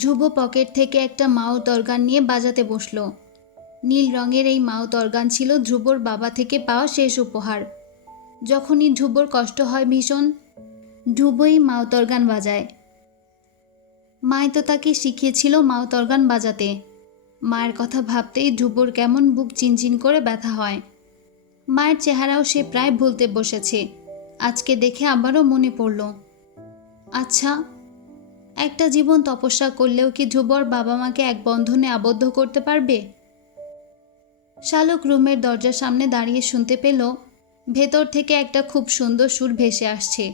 ধ্রুব pocket থেকে একটা mouth organ নিয়ে বাজাতে বসল। নীল রঙের এই মাউথ অর্গান ছিল ধ্রুবর বাবা থেকে পাওয়া শেষ উপহার। যখনই ধ্রুবর কষ্ট হয় ভীষণ, ধ্রুবই মাউথ অর্গান বাজায়। মায় তো তাকে শিখিয়েছিল মাউথ অর্গান বাজাতে। মায়ের কথা ভাবতেই ধ্রুবর কেমন বুক চিনচিন করে ব্যথা হয়। মায়ের চেহারাও সে প্রায় ভুলতে বসেছে। আজকে দেখে আবারও মনে পড়ল। আচ্ছা একটা জীবন তপস্যা করলেও কি ধ্রুবর বাবা মাকে এক বন্ধনে আবদ্ধ করতে পারবে? শালুক রুমের দরজার সামনে দাঁড়িয়ে শুনতে পেল, ভেতর থেকে একটা খুব সুন্দর সুর ভেসে আসছে।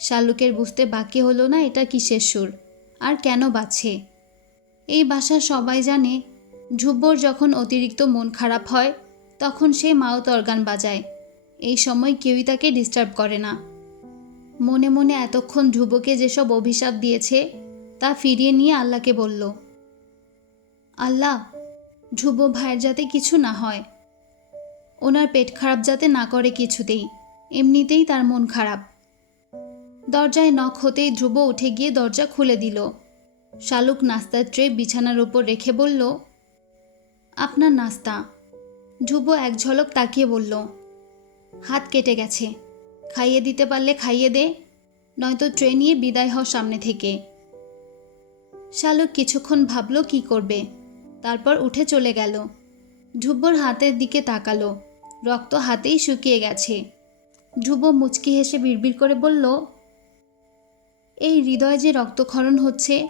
শালুকের বুঝতে বাকি হলো না এটা কিসের সুর, আর কেন বাজছে? এই বাসা সবাই জানে ঝুব্বর যখন অতিরিক্ত মন খারাপ হয়, তখন সে মাউথ অর্গান বাজায়। এই সময় কেউই তাকে ডিস্টার্ব করে না। মনে মনে এতক্ষণ ধ্রুবকে যেসব অভিশাপ দিয়েছে, তা ফিরিয়ে নিয়ে আল্লাহকে বলল, আল্লাহ, ধ্রুব ভাইয়ের যাতে কিছু না হয়। ওনার পেট খারাপ যাতে না করে কিছুতেই, এমনিতেই তার মন খারাপ। দরজায় নখ হতেই ধ্রুব উঠে গিয়ে দরজা খুলে দিল। শালুক নাস্তার ট্রে বিছানার উপর রেখে বলল, আপনার নাস্তা। ধ্রুব এক ঝলক তাকিয়ে বলল, হাত কেটে গেছে। খাইয়ে দিতে পারলে খাইয়ে দে, নয়তো ট্রে নিয়ে বিদায় হও সামনে থেকে। শালুক কিছুক্ষণ ভাবল কি করবে, তারপর উঠে চলে গেল। ধ্রুবর হাতের দিকে তাকালো, রক্ত হাতেই শুকিয়ে গেছে। ধ্রুব মুচকি হেসে বিড়বিড় করে বলল, এই হৃদয়ে যে রক্তক্ষরণ হচ্ছে,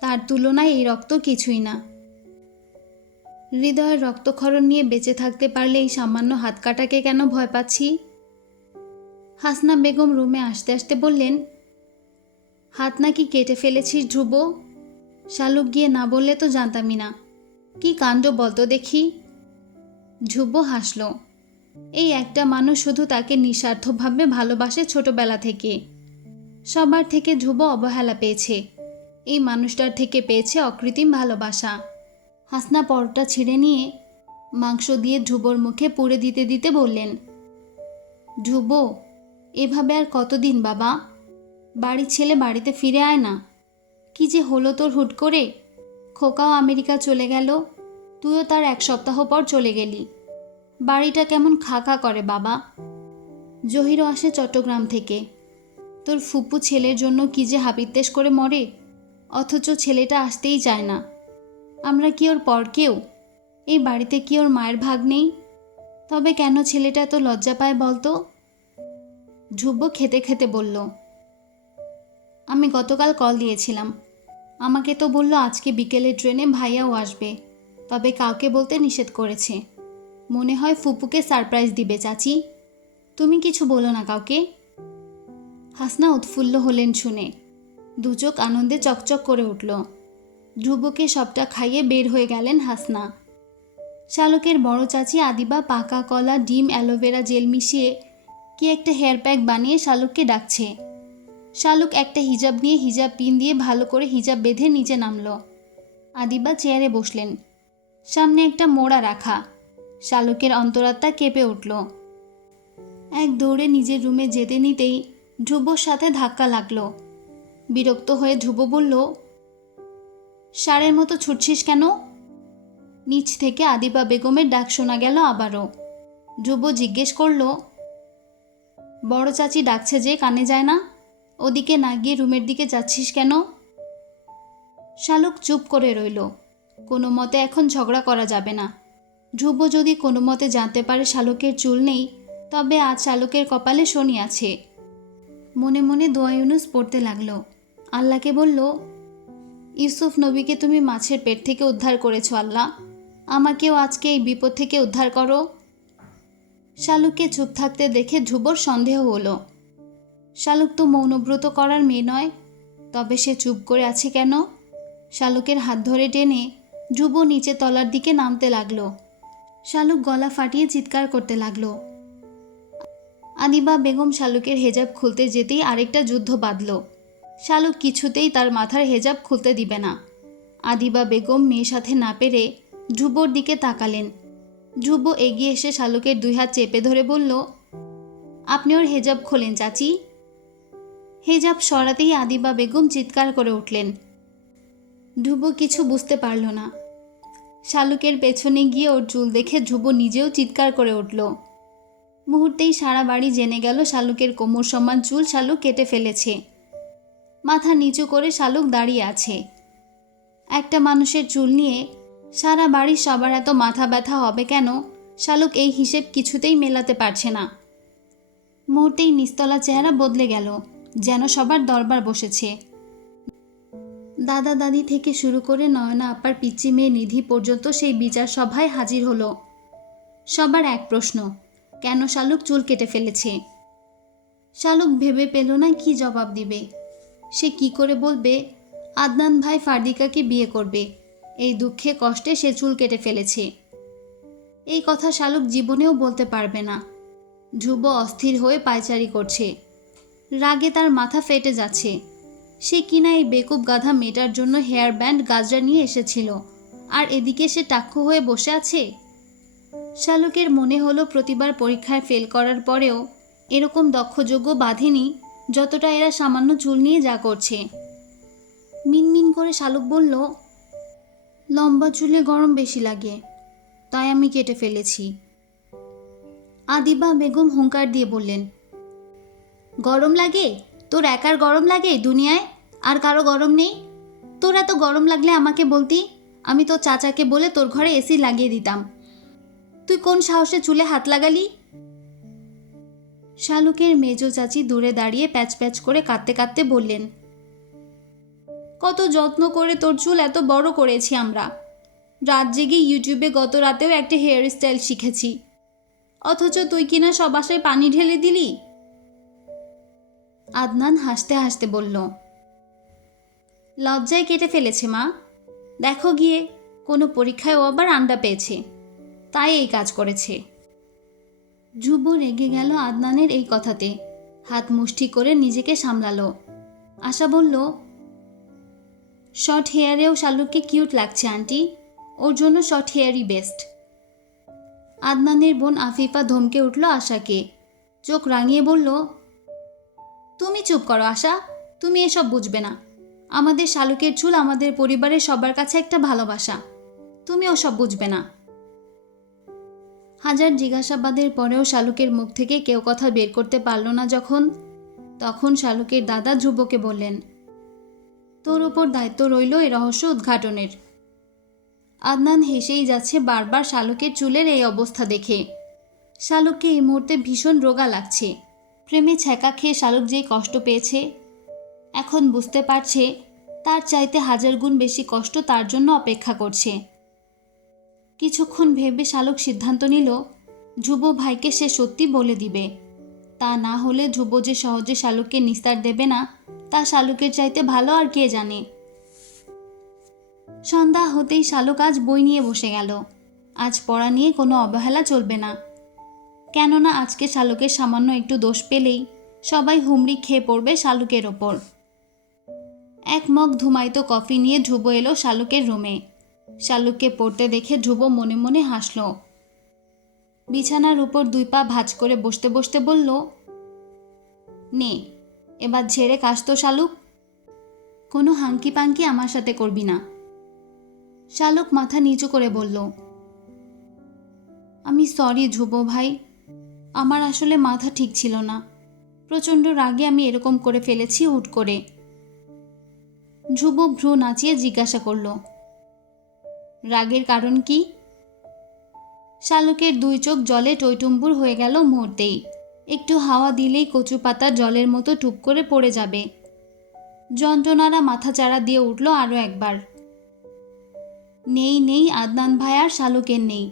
তার তুলনায় এই রক্ত কিছুই না। হৃদয়ের রক্তক্ষরণ নিয়ে বেঁচে থাকতে পারলে এই সামান্য হাত কাটাকে কেন ভয় পাচ্ছি? হাসনা বেগম রুমে আসতে আসতে বললেন, হাত নাকি কেটে ফেলেছিস ধ্রুব? শালুক গিয়ে না বললে তো জানতামই না। কি কাণ্ড বলতো দেখি? ধ্রুব হাসল, এই একটা মানুষ শুধু তাকে নিঃস্বার্থভাবে ভালোবাসে ছোটবেলা থেকে। সবার থেকে ধ্রুব অবহেলা পেয়েছে। এই মানুষটার থেকে পেয়েছে অকৃত্রিম ভালোবাসা। হাসনা পরোটা ছিঁড়ে নিয়ে মাংস দিয়ে ধ্রুবর মুখে পুড়ে দিতে দিতে বললেন, ধ্রুব এভাবে আর কতদিন, বাবা? বাড়ির ছেলে বাড়িতে ফিরে আয় না। কি যে হলো তোর হুট করে? খোকাও আমেরিকা চলে গেল। তুইও তার এক সপ্তাহ পর চলে গেলি। বাড়িটা কেমন খা খা করে, বাবা? জহিরও আসে চট্টগ্রাম থেকে। তোর ফুপু ছেলের জন্য কি যে হাবিত্তেশ করে মরে? অথচ ছেলেটা আসতেই চায় না। আমরা কি ওর পর কেউ? এই বাড়িতে কি ওর মায়ের ভাগ নেই? তবে কেন ছেলেটা এত লজ্জা পায় বলতো? ধ্রুব খেতে খেতে বলল, আমি গতকাল কল দিয়েছিলাম। আমাকে তো বলল আজকে বিকেলে ট্রেনে ভাইয়াও আসবে, তবে কাউকে বলতে নিষেধ করেছে। মনে হয় ফুপুকে সারপ্রাইজ দিবে, চাচি। তুমি কিছু বলো না কাউকে? হাসনা উৎফুল্ল হলেন শুনে। দুচোখ আনন্দে চকচক করে উঠল। ধ্রুবকে সবটা খাইয়ে বের হয়ে গেলেন হাসনা। শালকের বড় চাচি আদিবা পাকা কলা, ডিম, অ্যালোভেরা জেল মিশিয়ে কি একটা হেয়ার প্যাক বানিয়ে শালুককে ডাকছে। শালুক একটা হিজাব নিয়ে হিজাব পিন দিয়ে ভালো করে হিজাব বেঁধে নিচে নামলো। আদিবা চেয়ারে বসলেন। সামনে একটা মোড়া রাখা। শালুকের অন্তরাত্মা কেঁপে উঠল। এক দৌড়ে নিজের রুমে যেতে নিতেই ধ্রুবর সাথে ধাক্কা লাগল। বিরক্ত হয়ে ধ্রুব বলল, সারের মতো ছুটছিস কেন? নিচ থেকে আদিবা বেগমের ডাক শোনা গেল আবারও। ধ্রুব জিজ্ঞেস করল বড় চাচি ডাকছে যে কানে যায় না। ওদিকে না গিয়ে রুমের দিকে যাচ্ছিস কেন? শালুক চুপ করে রইল। কোনো মতে এখন ঝগড়া করা যাবে না। ধ্রুব যদি কোনো মতে জানতে পারে শালুকের চুল নেই, তবে আজ শালুকের কপালে শনি আছে। মনে মনে দোয়া ইউনুস পড়তে লাগল। আল্লাহকে বলল, ইউসুফ নবীকে তুমি মাছের পেট থেকে উদ্ধার করেছ আল্লাহ। আমাকেও আজকে এই বিপদ থেকে উদ্ধার করো। শালুককে চুপ থাকতে দেখে ধ্রুবর সন্দেহ হলো। শালুক তো মৌনব্রত করার মেয়ে নয়, তবে সে চুপ করে আছে কেন? শালুকের হাত ধরে টেনে ধ্রুব নিচে তলার দিকে নামতে লাগল। শালুক গলা ফাটিয়ে চিৎকার করতে লাগল। আদিবা বেগম শালুকের হেজাব খুলতে যেতেই আরেকটা যুদ্ধ বাঁধল। শালুক কিছুতেই তার মাথার হেজাব খুলতে দিবে না। আদিবা বেগম মেয়ের সাথে না পেরে ধ্রুবর দিকে তাকালেন। ধ্রুব এগিয়ে এসে শালুকের দুই হাত চেপে ধরে বলল, আপনি ওর হেজাব খোলেন, চাচি। হেজাব সরাতেই আদিবা বেগম চিৎকার করে উঠলেন। ধ্রুব কিছু বুঝতে পারল না। শালুকের পেছনে গিয়ে ওর চুল দেখে ধ্রুব নিজেও চিৎকার করে উঠল। মুহূর্তেই সারা বাড়ি জেনে গেল শালুকের কোমর সমান চুল শালুক কেটে ফেলেছে। মাথা নিচু করে শালুক দাঁড়িয়ে আছে। একটা মানুষের চুল নিয়ে সারা বাড়ির সবার এত মাথা ব্যথা হবে কেন? শালুক এই হিসেব কিছুতেই মেলাতে পারছে না। মুহূর্তেই নিস্তলা চেহারা বদলে গেল, যেন সবার দরবার বসেছে। দাদা দাদি থেকে শুরু করে নয়না আপার পিচ্চি মেয়ে নিধি পর্যন্ত সেই বিচার সভায় হাজির হলো। সবার এক প্রশ্ন, কেন শালুক চুল কেটে ফেলেছে? শালুক ভেবে পেল না কি জবাব দিবে। সে কি করে বলবে? আদনান ভাই ফার্দিকাকে বিয়ে করবে। এই দুঃখে কষ্টে সে চুল কেটে ফেলেছে। এই কথা শালুক জীবনেও বলতে পারবে না। ধ্রুব অস্থির হয়ে পায়চারি করছে। রাগে তার মাথা ফেটে যাচ্ছে। সে কিনা এই বেকুব গাধা মেটার জন্য হেয়ার ব্যান্ড গাজরা নিয়ে এসেছিল। আর এদিকে সে টাক্কু হয়ে বসে আছে। শালুকের মনে হলো প্রতিবার পরীক্ষায় ফেল করার পরেও এরকম দক্ষযোগ্য বাঁধেনি যতটা এরা সামান্য চুল নিয়ে যা করছে। মিনমিন করে শালুক বলল লম্বা চুলে গরম বেশি লাগে, তাই আমি কেটে ফেলেছি। আদিবা বেগম হুঙ্কার দিয়ে বললেন, গরম লাগে? তোর একার গরম লাগে দুনিয়ায়? আর কারও গরম নেই? তোর এত গরম লাগলে আমাকে বলতি? আমি তোর চাচাকে বলে তোর ঘরে এসি লাগিয়ে দিতাম। তুই কোন সাহসে চুলে হাত লাগালি? শালুকের মেজো চাচি দূরে দাঁড়িয়ে প্যাচ প্যাচ করে কাঁদতে কাঁদতে বললেন কত যত্ন করে তোর চুল এত বড় করেছি আমরা। রাত জেগে ইউটিউবে গত রাতেও একটা হেয়ার স্টাইল শিখেছি। অথচ তুই কিনা সব আশায় পানি ঢেলে দিলি? আদনান হাসতে হাসতে বলল, লজ্জায় কেটে ফেলেছে মা। দেখো গিয়ে, কোনো পরীক্ষায় ও আবার আন্ডা পেয়েছে। তাই এই কাজ করেছে। ধ্রুব রেগে গেল আদনানের এই কথাতে। হাত মুষ্টি করে নিজেকে সামলালো। আশা বলল শর্ট হেয়ারেও শালুককে কিউট লাগছে, আন্টি। ওর জন্য শর্ট হেয়ারই বেস্ট আদনানের বোন আফিফা ধমকে উঠল আশাকে। চোখ রাঙিয়ে বলল, তুমি চুপ করো, আশা। তুমি এসব বুঝবে না। আমাদের শালুকের চুল আমাদের পরিবারের সবার কাছে একটা ভালোবাসা। তুমি ওসব বুঝবে না। হাজার জিজ্ঞাসাবাদের পরেও শালুকের মুখ থেকে কেউ কথা বের করতে পারল না যখন। তখন শালুকের দাদা ধ্রুবকে বললেন তোর ওপর দায়িত্ব রইল এই রহস্য উদ্ঘাটনের। আদনান হেসেই যাচ্ছে বারবার শালুকের চুলের এই অবস্থা দেখে। শালুককে এই মুহূর্তে ভীষণ রোগা লাগছে। প্রেমে ছ্যাঁকা খেয়ে শালুক যেই কষ্ট পেয়েছে, এখন বুঝতে পারছে তার চাইতে হাজার গুণ বেশি কষ্ট তার জন্য অপেক্ষা করছে। কিছুক্ষণ ভেবে শালুক সিদ্ধান্ত নিল যুব ভাইকে সে সত্যি বলে দিবে। তা না হলে ধ্রুব যে সহজে শালুককে নিস্তার দেবে না, তা শালুকের চাইতে ভালো আর কে জানে? সন্ধ্যা হতেই শালুক আজ বই নিয়ে বসে গেল। আজ পড়া নিয়ে কোনো অবহেলা চলবে না। কেননা আজকে শালুকের সামান্য একটু দোষ পেলেই সবাই হুমড়ি খেয়ে পড়বে শালুকের ওপর। এক মগ ধুমায়িত কফি নিয়ে ধ্রুব এলো শালুকের রুমে। শালুককে পড়তে দেখে ধ্রুব মনে মনে হাসল। বিছানার উপর দুই পা ভাঁজ করে বসতে বসতে বলল, নে, এবার ঝেড়ে কাশ তো, শালুক। কোনো হাঙ্কি পাঙ্কি আমার সাথে করবি না। শালুক মাথা নিচু করে বলল, আমি সরি ধ্রুব ভাই, আমার আসলে মাথা ঠিক ছিল না। প্রচণ্ড রাগে আমি এরকম করে ফেলেছি হুট করে। ধ্রুব ভ্রু নাচিয়ে জিজ্ঞাসা করল, রাগের কারণ কি? শালুকের দুই চোখ জলে টইটুম্বুর হয়ে গেল মুহূর্তেই। একটু হাওয়া দিলেই কচু পাতা জলের মতো টুপ করে পড়ে যাবে। যন্ত্রণারা মাথাচাড়া দিয়ে উঠল আরও একবার। নেই নেই, আদনান ভাই আর শালুকের নেই।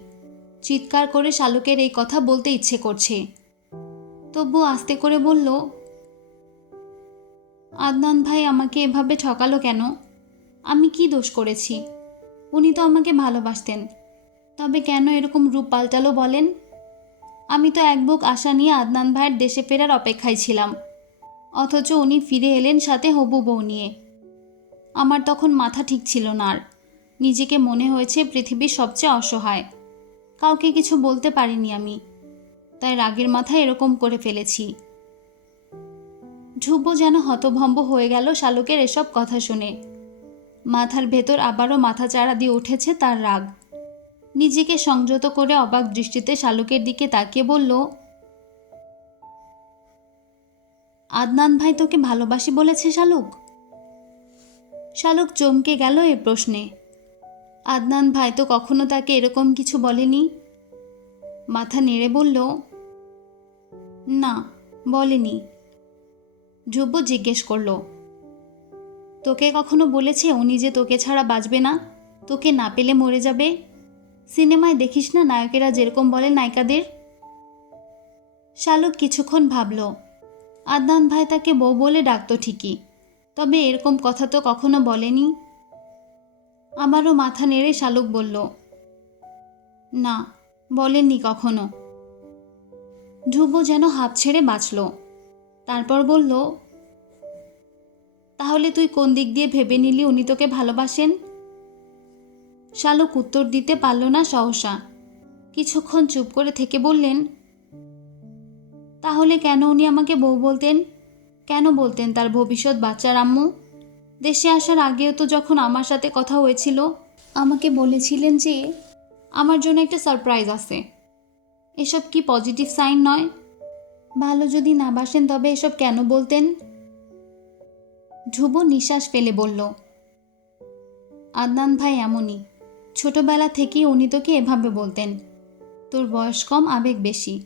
চিৎকার করে শালুকের এই কথা বলতে ইচ্ছে করছে। তবু আস্তে করে বলল, আদনান ভাই আমাকে এভাবে ঠকালো কেন? আমি কি দোষ করেছি? উনি তো আমাকে ভালোবাসতেন। তবে কেন এরকম রূপ পাল্টালো বলেন? আমি তো এক বুক আশা নিয়ে আদনান ভাইয়ের দেশে ফেরার অপেক্ষায় ছিলাম। অথচ উনি ফিরে এলেন সাথে হবু বউ নিয়ে। আমার তখন মাথা ঠিক ছিল না আর। নিজেকে মনে হয়েছে পৃথিবীর সবচেয়ে অসহায়। কাউকে কিছু বলতে পারিনি আমি। তাই রাগের মাথায় এরকম করে ফেলেছি। ধ্রুব যেন হতভম্ব হয়ে গেল শালুকের এসব কথা শুনে। মাথার ভেতর আবারও মাথা চাড়া দিয়ে উঠেছে তার রাগ। নিজেকে সংযত করে অবাক দৃষ্টিতে শালুকের দিকে তাকিয়ে বলল, আদনান ভাই তোকে ভালোবাসি বলেছে শালুক? শালুক চমকে গেল এ প্রশ্নে। আদনান ভাই তো কখনো তাকে এরকম কিছু বলেনি? মাথা নেড়ে বলল, না, বলেনি। ধ্রুব জিজ্ঞেস করল, তোকে কখনো বলেছে উনি যে তোকে ছাড়া বাঁচবে না? তোকে না পেলে মরে যাবে? সিনেমায় দেখিস না নায়কেরা যেরকম বলে নায়িকাদের? শালুক কিছুক্ষণ ভাবল। আদনান ভাই তাকে বউ বলে ডাকতো ঠিকই, তবে এরকম কথা তো কখনো বলেনি। আমারও মাথা নেড়ে শালুক বলল, না, বলেননি কখনো। ধ্রুব যেন হাত ছেড়ে বাঁচল, তারপর বলল, তাহলে তুই কোন দিক দিয়ে ভেবে নিলি উনি তোকে ভালোবাসেন? শালুক উত্তর দিতে পারল না সহসা। কিছুক্ষণ চুপ করে থেকে বললেন, তাহলে কেন উনি আমাকে বউ বলতেন? কেন বলতেন তার ভবিষ্যৎ বাচ্চার আম্মু? দেশে আসার আগেও তো যখন আমার সাথে কথা হয়েছিল, আমাকে বলেছিলেন যে আমার জন্য একটা সারপ্রাইজ আছে। এসব কি পজিটিভ সাইন নয়? ভালো যদি না বাসেন তবে এসব কেন বলতেন? ধ্রুব নিঃশ্বাস ফেলে বলল, আদনান ভাই এমনই। ছোটবেলা থেকেই উনি তোকে এভাবে বলতেন। তোর বয়স কম, আবেগ বেশি।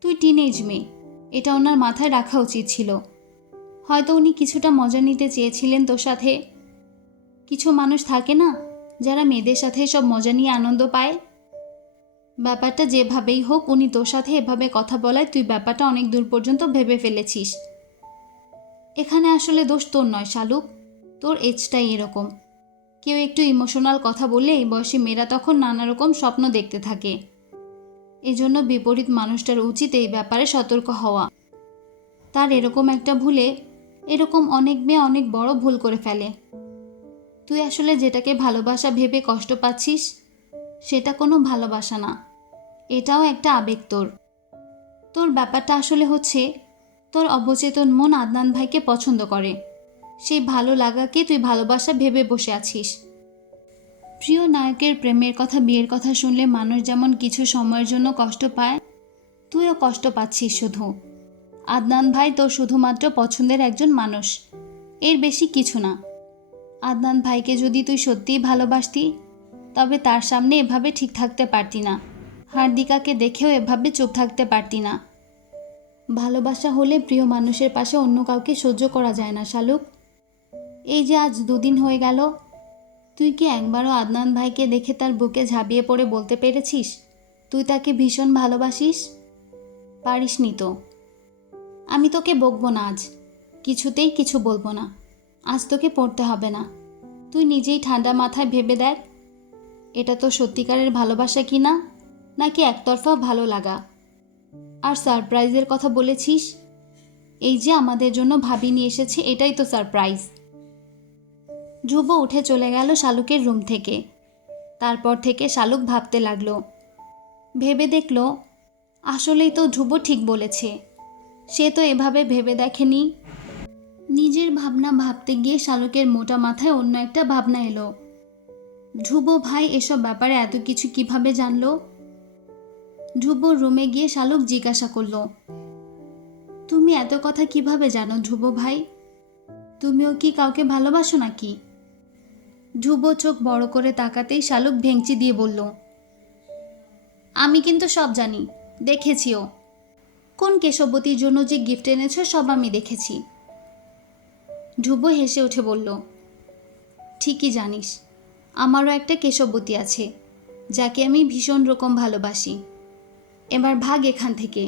তুই টিনেজ মেয়ে। এটা ওনার মাথায় রাখা উচিত ছিল। হয়তো উনি কিছুটা মজা নিতে চেয়েছিলেন তোর সাথে। কিছু মানুষ থাকে না, যারা মেয়েদের সাথে সব মজা নিয়ে আনন্দ পায়। ব্যাপারটা যেভাবেই হোক, উনি তোর সাথে এভাবে কথা বলায় তুই ব্যাপারটা অনেক দূর পর্যন্ত ভেবে ফেলেছিস। এখানে আসলে দোষ তোর নয়, শালুক। তোর এজটাই এরকম। কেউ একটু ইমোশনাল কথা বললে এই বয়সী মেয়েরা তখন নানা রকম স্বপ্ন দেখতে থাকে। এজন্য বিপরীত মানুষটার উচিত এই ব্যাপারে সতর্ক হওয়া। তার এরকম একটা ভুলে এরকম অনেক মেয়ে অনেক বড় ভুল করে ফেলে। তুই আসলে যেটাকে ভালোবাসা ভেবে কষ্ট পাচ্ছিস, সেটা কোনো ভালোবাসা না। এটাও একটা আবেগ তোর। তোর ব্যাপারটা আসলে হচ্ছে, তোর অবচেতন মন আদনান ভাইকে পছন্দ করে। সেই ভালো লাগাকে তুই ভালোবাসা ভেবে বসে আছিস। প্রিয় নায়কের প্রেমের কথা, বিয়ের কথা শুনলে মানুষ যেমন কিছু সময়ের জন্য কষ্ট পায়, তুইও কষ্ট পাচ্ছিস শুধু। আদনান ভাই তোর শুধুমাত্র পছন্দের একজন মানুষ, এর বেশি কিছু না। আদনান ভাইকে যদি তুই সত্যিই ভালোবাসতি, তবে তার সামনে এভাবে ঠিক থাকতে পারতি না। হার্দিকাকে দেখেও এভাবে চুপ থাকতে পারতি না। ভালোবাসা হলে প্রিয় মানুষের পাশে অন্য কাউকে সহ্য করা যায় না, শালুক। এই যে আজ দুদিন হয়ে গেল। তুই কি একবারও আদনান ভাইকে দেখে তার বুকে ঝাঁপিয়ে পড়ে বলতে পেরেছিস? তুই তাকে ভীষণ ভালোবাসিস? পারিসনি তো। আমি তোকে বকবো না আজ। কিছুতেই কিছু বলব না। আজ তোকে পড়তে হবে না। তুই নিজেই ঠান্ডা মাথায় ভেবে দেখ, এটা তো সত্যিকারের ভালোবাসা কি না, নাকি একতরফা ভালো লাগা। আর সারপ্রাইজের কথা বলেছিস? এই যে আমাদের জন্য ভাবি নিয়ে এসেছে, এটাই তো সারপ্রাইজ ধ্রুব উঠে চলে গেল শালুকের রুম থেকে। তারপর থেকে শালুক ভাবতে লাগল, ভেবে দেখল, আসলেই তো ধ্রুব ঠিক বলেছে। সে তো এভাবে ভেবে দেখেনি। নিজের ভাবনা ভাবতে গিয়ে শালুকের মোটা মাথায় অন্য একটা ভাবনা এলো। ধ্রুব, ভাই, এসব ব্যাপারে এত কিছু কীভাবে জানলো? ধ্রুব রুমে গিয়ে শালুক জিজ্ঞাসা করল, তুমি এত কথা কীভাবে জানো ধ্রুব ভাই? তুমিও কি কাউকে ভালোবাসো নাকি? ধ্রুব চোখ বড় করে তাকাতেই শালুক ভেঙচি দিয়ে বলল, আমি কিন্তু সব জানি দেখেছিও কোন কেশবতীর জন্য যে গিফট এনেছো সব আমি দেখেছি। ধ্রুব হেসে উঠে বলল, ঠিকই জানিস, আমারও একটা কেশবতী আছে, যাকে আমি ভীষণ রকম ভালোবাসি। এবার ভাগ এখান থেকে।